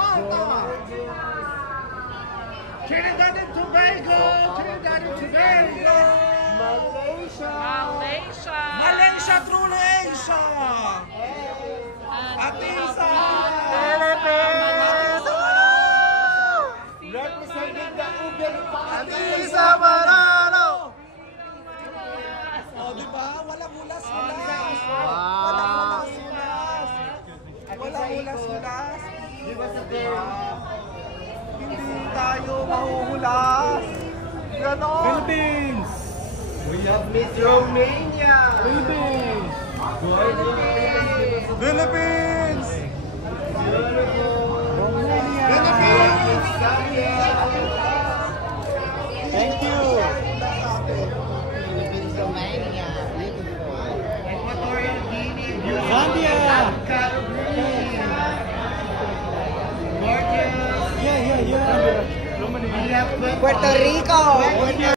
Malta. Trinidad and Tobago. Malaysia through Asia. Atisa. Philippines. Representing the Uber Atisa Manalo. Oh, diba? Walang hulas. Hindi tayo mahuhulas. Ganon. Philippines. We have Miss Romania. Philippines. Philippines. Romania. Philippines. Thank you. Philippines, Romania. Equatorial Guinea. Zambia. Gorgeous. Yeah. We have Puerto Rico.